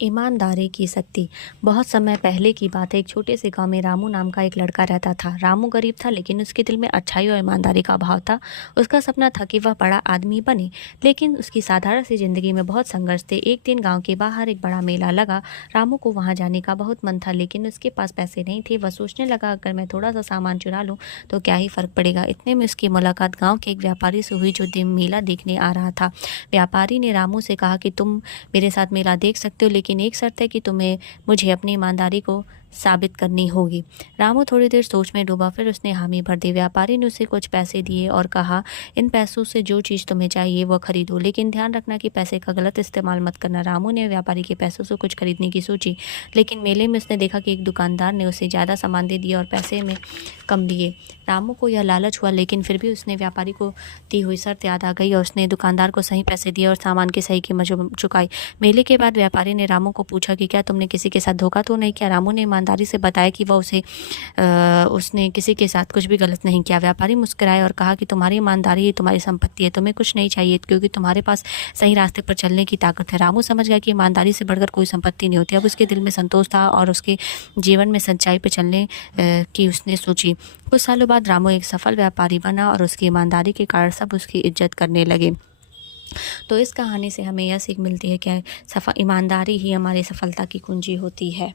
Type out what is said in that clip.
ईमानदारी की शक्ति। बहुत समय पहले की बात है। एक छोटे से गांव में रामू नाम का एक लड़का रहता था। रामू गरीब था, लेकिन उसके दिल में अच्छाई और ईमानदारी का भाव था। उसका सपना था कि वह बड़ा आदमी बने, लेकिन उसकी साधारण सी जिंदगी में बहुत संघर्ष थे। एक दिन गांव के बाहर एक बड़ा मेला लगा। रामू को वहां जाने का बहुत मन था, लेकिन उसके पास पैसे नहीं थे। वह सोचने लगा, अगर मैं थोड़ा सा सामान चुरा लूं तो क्या ही फर्क पड़ेगा। इतने में उसकी मुलाकात गाँव के एक व्यापारी से हुई, जो दिन मेला देखने आ रहा था। व्यापारी ने रामू से कहा कि तुम मेरे साथ मेला देख सकते हो, लेकिन एक शर्त है कि तुम्हें मुझे अपनी ईमानदारी को साबित करनी होगी। रामू थोड़ी देर सोच में डूबा, फिर उसने हामी भर दी। व्यापारी ने उसे कुछ पैसे दिए और कहा, इन पैसों से जो चीज़ तुम्हें चाहिए वो खरीदो, लेकिन ध्यान रखना कि पैसे का गलत इस्तेमाल मत करना। रामू ने व्यापारी के पैसों से कुछ खरीदने की सोची, लेकिन मेले में उसने देखा कि एक दुकानदार ने उसे ज़्यादा सामान दे दिया और पैसे में कम लिए। रामू को यह लालच हुआ, लेकिन फिर भी उसने व्यापारी को दी हुई शर्त याद आ गई और उसने दुकानदार को सही पैसे दिए और सामान की सही कीमत चुकाई। मेले के बाद व्यापारी ने रामू को पूछा कि क्या तुमने किसी के साथ धोखा तो नहीं किया। रामू ने ईमानदारी से बताया कि वह उसने किसी के साथ कुछ भी गलत नहीं किया। व्यापारी मुस्कुराए और कहा कि तुम्हारी ईमानदारी ही तुम्हारी संपत्ति है, तुम्हें कुछ नहीं चाहिए, क्योंकि तुम्हारे पास सही रास्ते पर चलने की ताकत है। रामू समझ गया कि ईमानदारी से बढ़कर कोई संपत्ति नहीं होती। अब उसके दिल में संतोष था और उसके जीवन में सच्चाई पर चलने की उसने सोची। कुछ सालों बाद रामू एक सफल व्यापारी बना और उसकी ईमानदारी के कारण सब उसकी इज्जत करने लगे। तो इस कहानी से हमें यह सीख मिलती है कि ईमानदारी ही हमारी सफलता की कुंजी होती है।